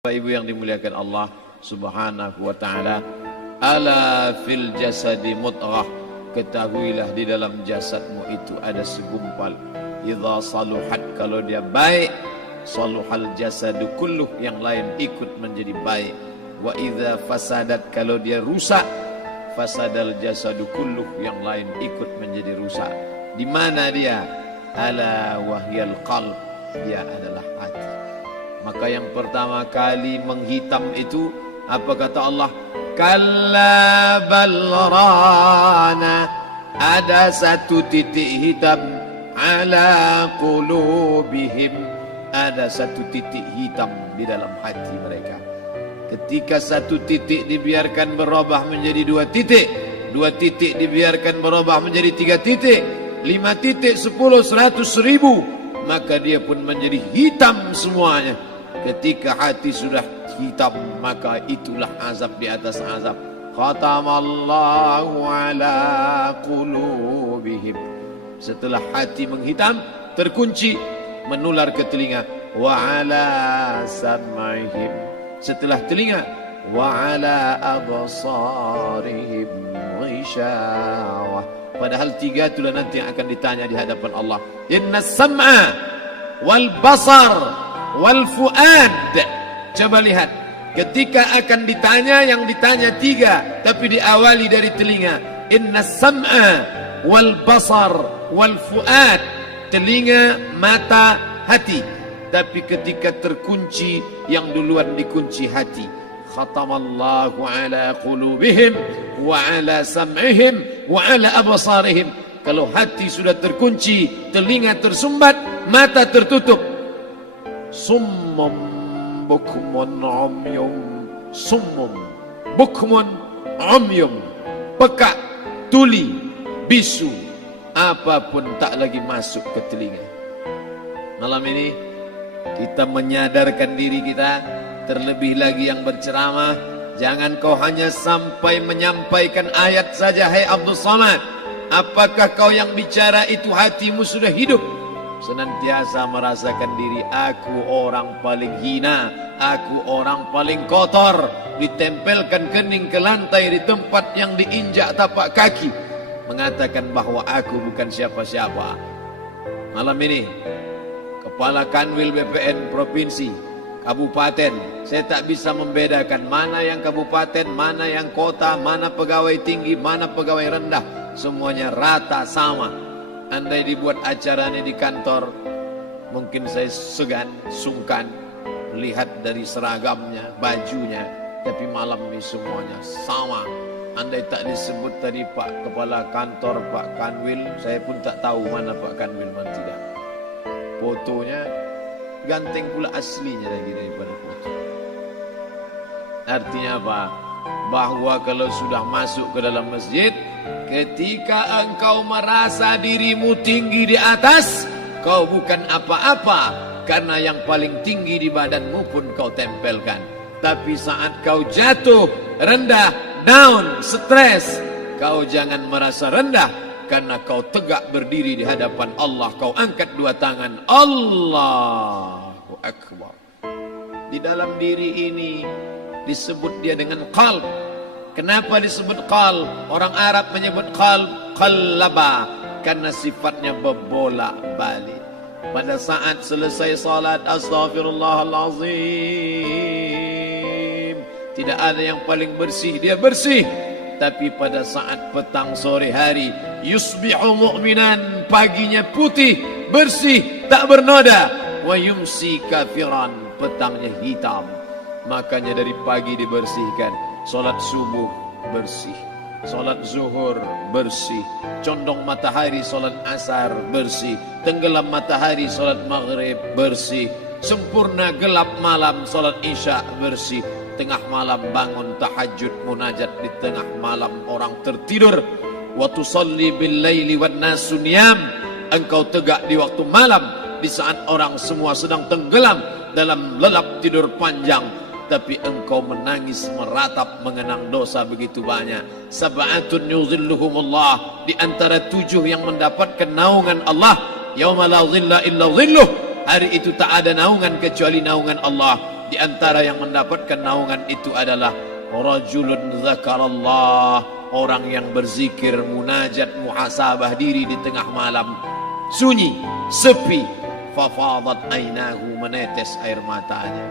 Bapak Ibu yang dimuliakan Allah Subhanahu wa taala, ala fil jasadi mudghah, ketahuilah di dalam jasadmu itu ada segumpal. Idza saluhat, kalau dia baik, saluhal jasadu kulluh, yang lain ikut menjadi baik. Wa idza fasadat, kalau dia rusak, fasadal jasadu kulluh, yang lain ikut menjadi rusak. Di mana dia? Ala wahyal qalb, dia adalah hati. Maka yang pertama kali menghitam itu apa kata Allah? Kalla balrana, ada satu titik hitam. Ala qulubihim, ada satu titik hitam di dalam hati mereka. Ketika satu titik dibiarkan berubah menjadi dua titik dibiarkan berubah menjadi 3 titik, 5 titik, 10, 100, 1000, maka dia pun menjadi hitam semuanya. Ketika hati sudah hitam, maka itulah azab di atas azab. Khatamallahu ala qulubihim. Setelah hati menghitam, terkunci, menular ke telinga. Wa ala sam'ihim. Setelah telinga, wa ala absarihim ghishawah. Padahal 3 itulah nanti yang akan ditanya di hadapan Allah. Inna sam'a wal basar wal fuad. Coba lihat, ketika akan ditanya, yang ditanya 3, tapi diawali dari telinga. Inna sam'a wal basar wal fuad, telinga, mata, hati. Tapi ketika terkunci, yang duluan dikunci hati. Khatamallahu ala qulubihim wa ala sam'ihim wa ala absarihim. Kalau hati sudah terkunci, telinga tersumbat, mata tertutup. Summum bukmun umyum, summum bukmun umyum, peka, tuli, bisu, apapun tak lagi masuk ke telinga. Malam ini kita menyadarkan diri kita, terlebih lagi yang berceramah, jangan kau hanya sampai menyampaikan ayat saja. Hai Abdul Somad, apakah kau yang bicara itu hatimu sudah hidup? Senantiasa merasakan diri, aku orang paling hina, aku orang paling kotor, ditempelkan kening ke lantai di tempat yang diinjak tapak kaki, mengatakan bahwa aku bukan siapa-siapa. Malam ini Kepala Kanwil BPN Provinsi, Kabupaten, saya tak bisa membedakan mana yang kabupaten, mana yang kota, mana pegawai tinggi, mana pegawai rendah, semuanya rata sama. Andai dibuat acara ini di kantor, mungkin saya segan, sungkan melihat dari seragamnya, bajunya, tapi malam ini semuanya sama. Andai tak disebut tadi Pak Kepala Kantor, Pak Kanwil, saya pun tak tahu mana Pak Kanwil, mana tidak. Fotonya ganteng pula aslinya lagi daripada foto. Artinya apa? Bahwa kalau sudah masuk ke dalam masjid, ketika engkau merasa dirimu tinggi di atas, kau bukan apa-apa, karena yang paling tinggi di badanmu pun kau tempelkan. Tapi saat kau jatuh, rendah, down, stres, kau jangan merasa rendah, karena kau tegak berdiri di hadapan Allah. Kau angkat 2 tangan, Allahu Akbar. Di dalam diri ini disebut dia dengan qalb. Kenapa disebut qalb? Orang Arab menyebut qalb qallaba, karena sifatnya berbolak-balik. Pada saat selesai salat, astaghfirullahalazim, tidak ada yang paling bersih, dia bersih. Tapi pada saat petang sore hari, yusbihu mu'minan, paginya putih, bersih, tak bernoda. Wa yumsi kafiran, petangnya hitam. Makanya dari pagi dibersihkan. Solat subuh bersih, solat zuhur bersih, condong matahari solat asar bersih, tenggelam matahari solat maghrib bersih, sempurna gelap malam solat isya bersih, tengah malam bangun tahajud munajat, di tengah malam orang tertidur. Wa tusalli bil laili wan nasu niyam, engkau tegak di waktu malam, di saat orang semua sedang tenggelam dalam lelap tidur panjang, tapi engkau menangis meratap mengenang dosa begitu banyak. Sab'atun yuzilluhumullah, di antara 7 yang mendapatkan naungan Allah. Yauma la zilla illa zilluh, hari itu tak ada naungan kecuali naungan Allah. Di antara yang mendapatkan naungan itu adalah rajulun zakarallah, orang yang berzikir, munajat, muhasabah diri di tengah malam, sunyi, sepi, fafadat ainahu, menetes air matanya.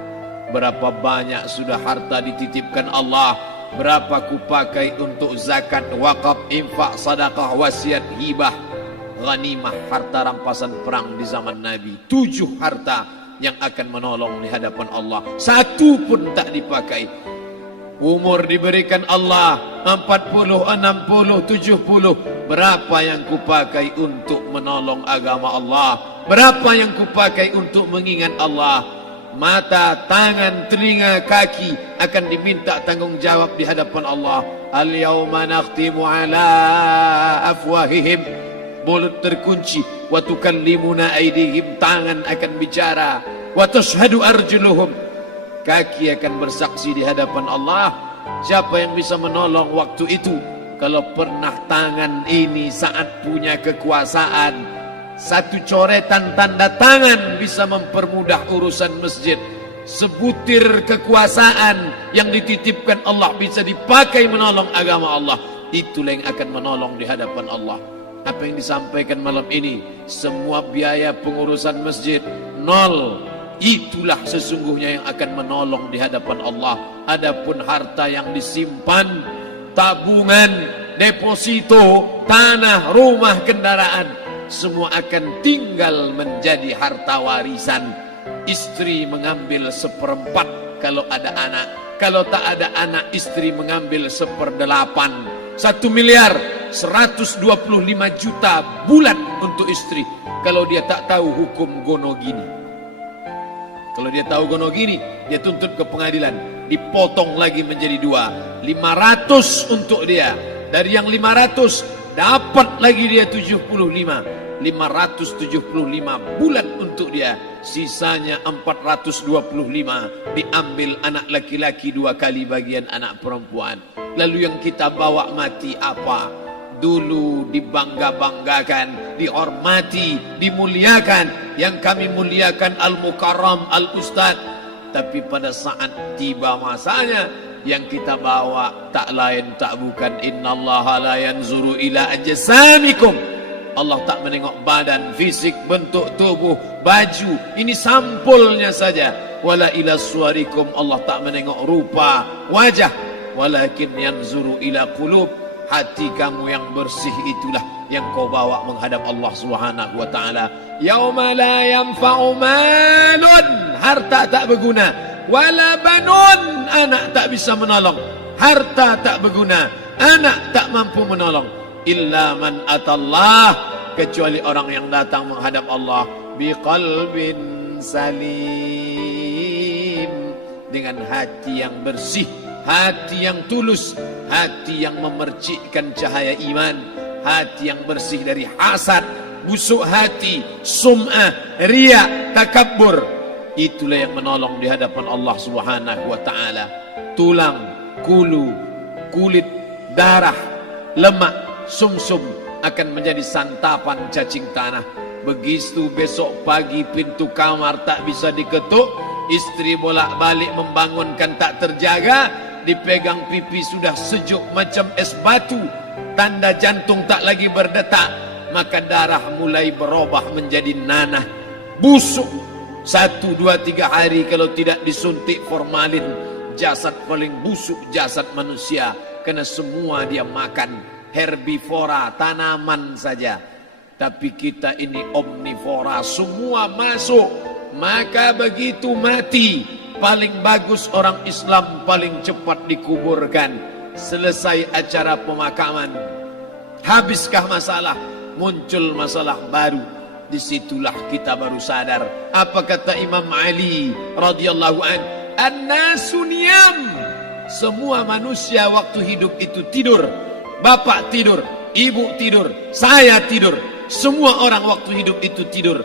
Berapa banyak sudah harta dititipkan Allah, berapa kupakai untuk zakat, wakaf, infak, sedekah, wasiat, hibah, ghanimah, harta rampasan perang di zaman Nabi. 7 harta yang akan menolong di hadapan Allah, 1 pun tak dipakai. Umur diberikan Allah 40, 60, 70. Berapa yang kupakai untuk menolong agama Allah? Berapa yang kupakai untuk mengingat Allah? Mata, tangan, telinga, kaki akan diminta tanggung jawab di hadapan Allah. Al-yawma nakhtimu ala afwahihim, mulut terkunci, wa tukallimuna aydihim, tangan akan bicara, wa tashhadu arjuluhum, kaki akan bersaksi di hadapan Allah. Siapa yang bisa menolong waktu itu? Kalau pernah tangan ini saat punya kekuasaan, 1 coretan tanda tangan bisa mempermudah urusan masjid. Sebutir kekuasaan yang dititipkan Allah bisa dipakai menolong agama Allah. Itulah yang akan menolong di hadapan Allah. Apa yang disampaikan malam ini, semua biaya pengurusan masjid nol. Itulah sesungguhnya yang akan menolong di hadapan Allah. Adapun harta yang disimpan, tabungan, deposito, tanah, rumah, kendaraan, semua akan tinggal menjadi harta warisan. Istri mengambil 1/4 kalau ada anak. Kalau tak ada anak, istri mengambil 1/8. 1 miliar 125 juta bulan untuk istri. Kalau dia tak tahu hukum gonogini. Kalau dia tahu gonogini, dia tuntut ke pengadilan, dipotong lagi menjadi 2, 500 untuk dia. Dari yang 500 dapat lagi dia 75, 575 bulan untuk dia. Sisanya 425 diambil anak laki-laki 2 kali bagian anak perempuan. Lalu yang kita bawa mati apa? Dulu dibangga-banggakan, dihormati, dimuliakan. Yang kami muliakan Al-Mukarram, Al-Ustadz. Tapi pada saat tiba masanya, yang kita bawa tak lain tak bukan, innallaha la yanzuru ila ajsamikum. Allah tak menengok badan, fisik, bentuk tubuh, baju. Ini sampulnya saja. Wala ila suwarikum, Allah tak menengok rupa, wajah. Walakin yanzuru ila qulub. Hati kamu yang bersih itulah yang kau bawa menghadap Allah Subhanahu wa taala. Yauma la yanfa'u malun, harta tak berguna, wala banun, anak tak bisa menolong. Harta tak berguna, anak tak mampu menolong. Illa man atallah, kecuali orang yang datang menghadap Allah biqalbin salim, dengan hati yang bersih, hati yang tulus, hati yang memercikkan cahaya iman, hati yang bersih dari hasad, busuk hati, sum'ah, riya, takabbur. Itulah yang menolong di hadapan Allah Subhanahu wa taala. Tulang, kulu, kulit, darah, lemak, sumsum akan menjadi santapan cacing tanah. Begitu besok pagi pintu kamar tak bisa diketuk, istri bolak-balik membangunkan tak terjaga, dipegang pipi sudah sejuk macam es batu, tanda jantung tak lagi berdetak, maka darah mulai berubah menjadi nanah, busuk. 1, 2, 3 hari kalau tidak disuntik formalin, jasad paling busuk jasad manusia, karena semua dia makan herbivora, tanaman saja. Tapi kita ini omnivora, semua masuk. Maka begitu mati, paling bagus orang Islam paling cepat dikuburkan. Selesai acara pemakaman, habiskah masalah, muncul masalah baru. Disitulah kita baru sadar. Apa kata Imam Ali radhiyallahu an? An-nasu niyam. Semua manusia waktu hidup itu tidur. Bapak tidur, ibu tidur, saya tidur. Semua orang waktu hidup itu tidur.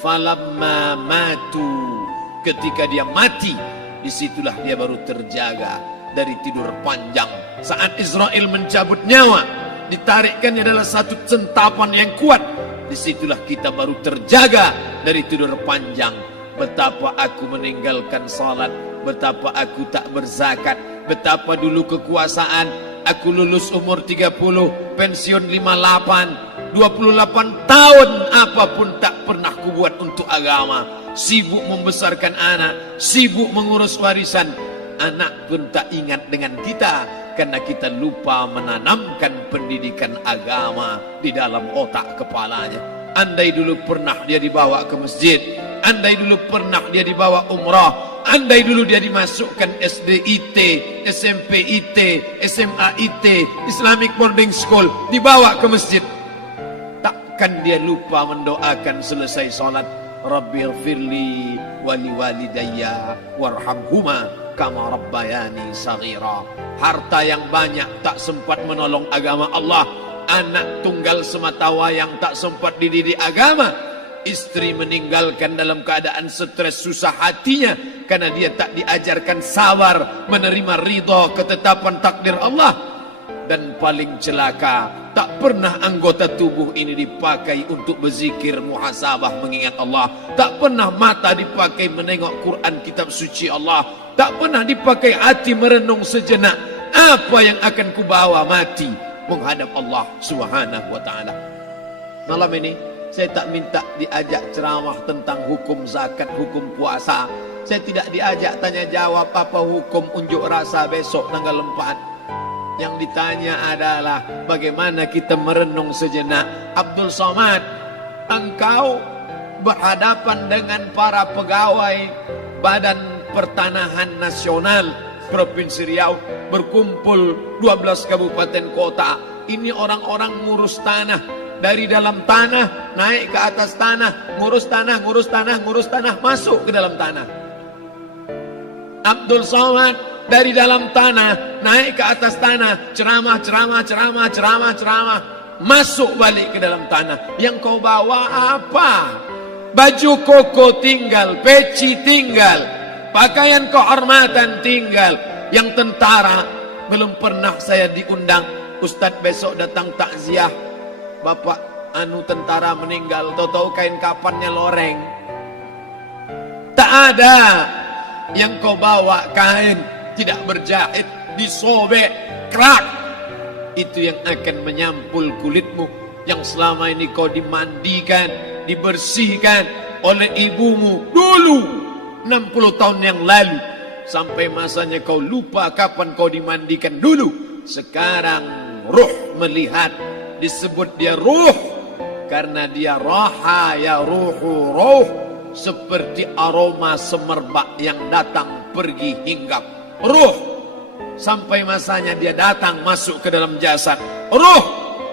Falamma matu, ketika dia mati, disitulah dia baru terjaga dari tidur panjang. Saat Israel mencabut nyawa, ditarikkannya adalah satu centapan yang kuat. Disitulah kita baru terjaga dari tidur panjang. Betapa aku meninggalkan salat, betapa aku tak berzakat, betapa dulu kekuasaan, aku lulus umur 30, pensiun 58, 28 tahun apapun tak pernah kubuat untuk agama. Sibuk membesarkan anak, sibuk mengurus warisan. Anak pun tak ingat dengan kita karena kita lupa menanamkan pendidikan agama di dalam otak kepalanya. Andai dulu pernah dia dibawa ke masjid, andai dulu pernah dia dibawa umrah, andai dulu dia dimasukkan SD IT, SMP IT, SMA IT, Islamic Boarding School, dibawa ke masjid, takkan dia lupa mendoakan selesai sholat, Rabbighfirli wali walidayya warhamhuma kama rabbayani saghira. Harta yang banyak tak sempat menolong agama Allah. Anak tunggal semata wayang tak sempat dididik agama. Istri meninggalkan dalam keadaan stres susah hatinya karena dia tak diajarkan sabar menerima ridha ketetapan takdir Allah. Dan paling celaka, tak pernah anggota tubuh ini dipakai untuk berzikir, muhasabah, mengingat Allah. Tak pernah mata dipakai menengok Quran, kitab suci Allah. Tak pernah dipakai hati merenung sejenak, apa yang akan kubawa mati menghadap Allah Subhanahu wa ta'ala. Malam ini saya tak minta diajak ceramah tentang hukum zakat, hukum puasa. Saya tidak diajak tanya jawab apa hukum unjuk rasa besok tanggal 4. Yang ditanya adalah bagaimana kita merenung sejenak. Abdul Somad, engkau berhadapan dengan para pegawai Badan Pertanahan Nasional Provinsi Riau, berkumpul 12 kabupaten kota. Ini orang-orang ngurus tanah, dari dalam tanah naik ke atas tanah, ngurus tanah, ngurus tanah, ngurus tanah, masuk ke dalam tanah. Abdul Somad dari dalam tanah naik ke atas tanah, ceramah, masuk balik ke dalam tanah. Yang kau bawa apa? Baju koko tinggal, peci tinggal, pakaian kehormatan tinggal. Yang tentara belum pernah saya diundang. Ustadz besok datang takziah, bapak anu tentara meninggal, tahu-tahu kain kapannya loreng. Tak ada. Yang kau bawa kain tidak berjahit, disobek, kerak. Itu yang akan menyampul kulitmu, yang selama ini kau dimandikan, dibersihkan oleh ibumu dulu 60 tahun yang lalu. Sampai masanya kau lupa kapan kau dimandikan dulu. Sekarang ruh melihat, disebut dia ruh karena dia raha ya ruhu ruh, seperti aroma semerbak yang datang pergi hinggap. Ruh sampai masanya dia datang masuk ke dalam jasad. Ruh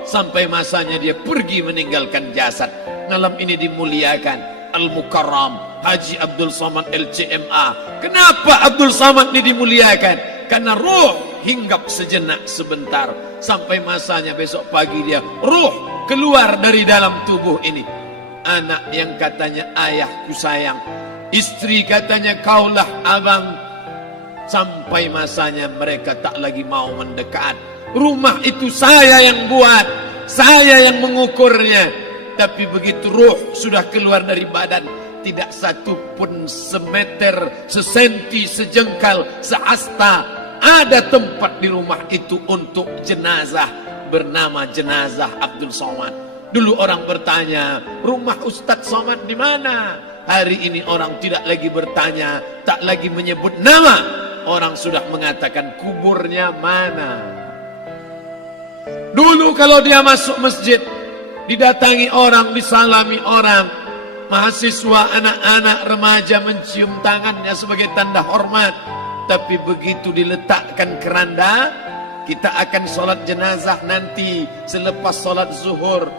sampai masanya dia pergi meninggalkan jasad. Malam ini dimuliakan Al-Mukarram Haji Abdul Somad LCMA. Kenapa Abdul Somad ini dimuliakan? Karena ruh hinggap sejenak sebentar, sampai masanya besok pagi dia ruh keluar dari dalam tubuh ini. Anak yang katanya ayahku sayang, istri katanya kaulah abang, sampai masanya mereka tak lagi mau mendekat. Rumah itu saya yang buat, saya yang mengukurnya. Tapi begitu ruh sudah keluar dari badan, tidak satu pun semeter, sesenti, sejengkal, sehasta ada tempat di rumah itu untuk jenazah bernama jenazah Abdul Somad. Dulu orang bertanya, rumah Ustadz Somad di mana? Hari ini orang tidak lagi bertanya, tak lagi menyebut nama. Orang sudah mengatakan kuburnya mana. Dulu kalau dia masuk masjid, didatangi orang, disalami orang, mahasiswa, anak-anak, remaja mencium tangannya sebagai tanda hormat. Tapi begitu diletakkan keranda, kita akan sholat jenazah nanti selepas sholat zuhur.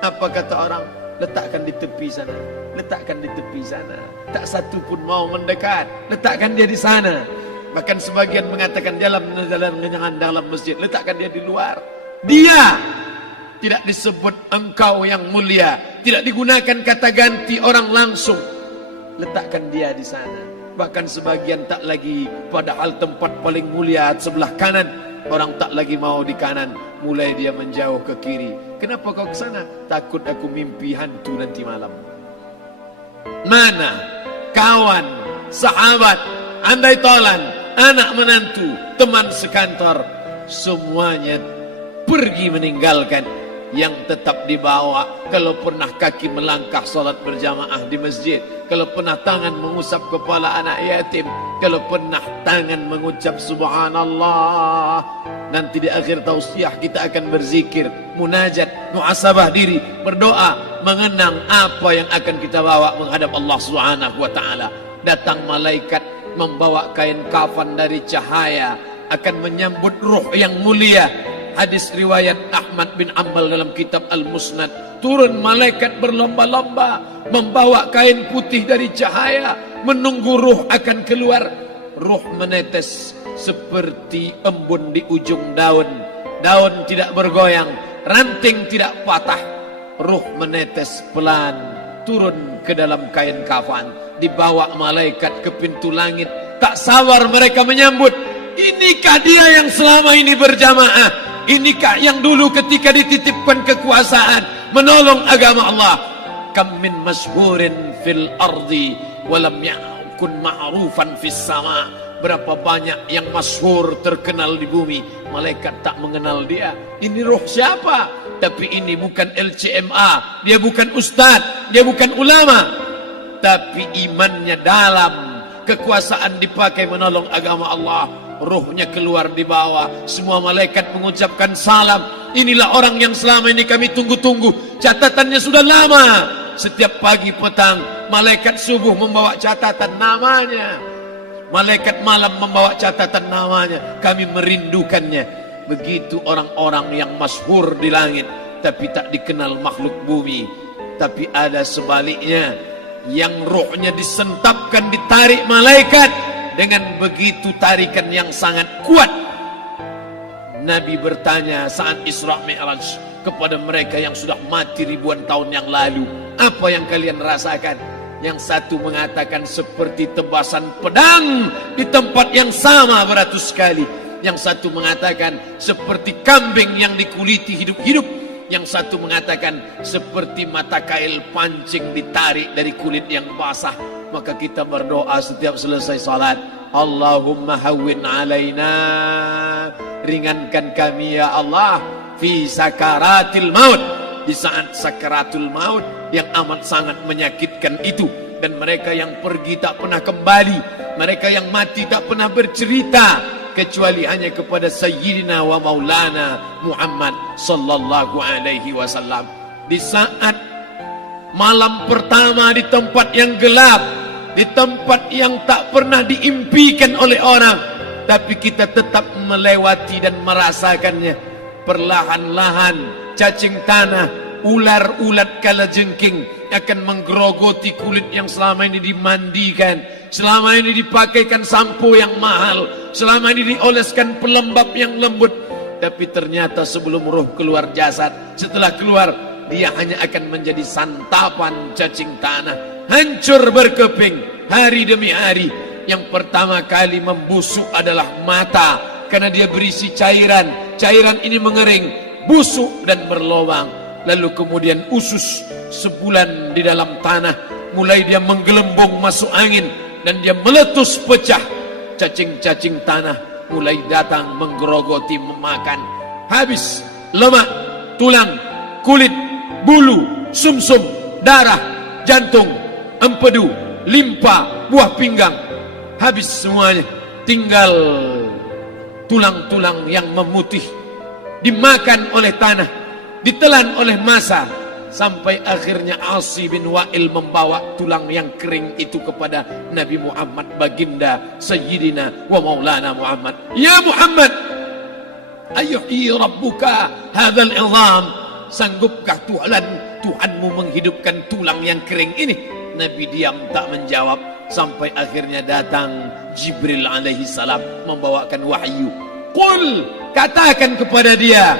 Apa kata orang? Letakkan di tepi sana, letakkan di tepi sana. Tak satu pun mau mendekat, letakkan dia di sana. Bahkan sebagian mengatakan dalam masjid, letakkan dia di luar. Dia tidak disebut engkau yang mulia, tidak digunakan kata ganti orang langsung. Letakkan dia di sana. Bahkan sebagian tak lagi, padahal tempat paling mulia sebelah kanan, orang tak lagi mau di kanan, mulai dia menjauh ke kiri. Kenapa kau ke sana? Takut aku mimpi hantu nanti malam. Mana kawan, sahabat andai tolan, anak menantu, teman sekantor, semuanya pergi meninggalkan. Yang tetap dibawa, kalau pernah kaki melangkah salat berjamaah di masjid, kalau pernah tangan mengusap kepala anak yatim, kalau pernah tangan mengucap subhanallah. Nanti di akhir tausiah kita akan berzikir, munajat, muhasabah diri, berdoa, mengenang apa yang akan kita bawa menghadap Allah Subhanahu wa taala. Datang malaikat membawa kain kafan dari cahaya, akan menyambut ruh yang mulia. Hadis riwayat Ahmad bin Ambal dalam kitab Al-Musnad, turun malaikat berlomba-lomba membawa kain putih dari cahaya, menunggu ruh akan keluar. Ruh menetes seperti embun di ujung daun. Daun tidak bergoyang, ranting tidak patah. Ruh menetes pelan turun ke dalam kain kafan, dibawa malaikat ke pintu langit. Tak sabar mereka menyambut. Inikah dia yang selama ini berjamaah? Inikah yang dulu ketika dititipkan kekuasaan menolong agama Allah? Kam min masyhurin fil ardi walam yakun ma'rufan fis sama. Berapa banyak yang masyhur terkenal di bumi, malaikat tak mengenal dia. Ini roh siapa? Tapi ini bukan LCMA, dia bukan ustaz, dia bukan ulama, tapi imannya dalam. Kekuasaan dipakai menolong agama Allah. Ruhnya keluar di bawah. Semua malaikat mengucapkan salam. Inilah orang yang selama ini kami tunggu-tunggu. Catatannya sudah lama. Setiap pagi petang, malaikat subuh membawa catatan namanya. Malaikat malam membawa catatan namanya. Kami merindukannya. Begitu orang-orang yang masyhur di langit, tapi tak dikenal makhluk bumi. Tapi ada sebaliknya, yang rohnya disentapkan, ditarik malaikat dengan begitu tarikan yang sangat kuat. Nabi bertanya saat Isra Mi'raj kepada mereka yang sudah mati ribuan tahun yang lalu, apa yang kalian rasakan? Yang satu mengatakan seperti tebasan pedang di tempat yang sama beratus kali. Yang satu mengatakan seperti kambing yang dikuliti hidup-hidup. Yang satu mengatakan seperti mata kail pancing ditarik dari kulit yang basah. Maka kita berdoa setiap selesai salat, Allahumma hawwin alaina, ringankan kami ya Allah, fi sakaratil maut, di saat sakaratul maut yang amat sangat menyakitkan itu. Dan mereka yang pergi tak pernah kembali, mereka yang mati tak pernah bercerita kecuali hanya kepada Sayyidina wa Maulana Muhammad sallallahu alaihi wasallam. Di saat malam pertama di tempat yang gelap, di tempat yang tak pernah diimpikan oleh orang, tapi kita tetap melewati dan merasakannya. Perlahan-lahan cacing tanah, ular-ulat kalajengking akan menggerogoti kulit yang selama ini dimandikan, selama ini dipakaikan sampo yang mahal, selama ini dioleskan pelembab yang lembut. Tapi ternyata sebelum roh keluar jasad, setelah keluar, dia hanya akan menjadi santapan cacing tanah, hancur berkeping hari demi hari. Yang pertama kali membusuk adalah mata, karena dia berisi cairan. Cairan ini mengering, busuk dan berlubang. Lalu kemudian usus sebulan di dalam tanah, mulai dia menggelembung masuk angin dan dia meletus pecah. Cacing-cacing tanah mulai datang menggerogoti, memakan. Habis lemak, tulang, kulit, bulu, sumsum, darah, jantung, empedu, limpa, buah pinggang. Habis semuanya, tinggal tulang-tulang yang memutih, dimakan oleh tanah, ditelan oleh massa, sampai akhirnya Asi bin Wa'il membawa tulang yang kering itu kepada Nabi Muhammad, baginda Sayyidina wa Maulana Muhammad. Ya Muhammad, ayuhi rabbuka hadzal izam, sanggupkah Tuhanmu menghidupkan tulang yang kering ini? Nabi diam tak menjawab, sampai akhirnya datang Jibril alaihi salam membawakan wahyu. Qul, katakan kepada dia.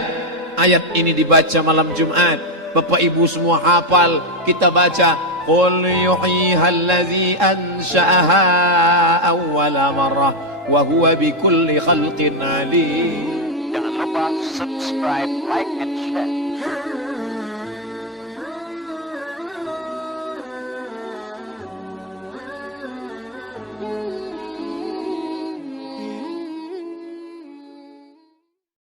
Ayat ini dibaca malam Jumat. Bapak Ibu semua hafal, kita baca Qul yuhyiha allazi ansha'aha awwala marrah wa huwa bikulli khalqin alim. Jangan lupa subscribe, like and share.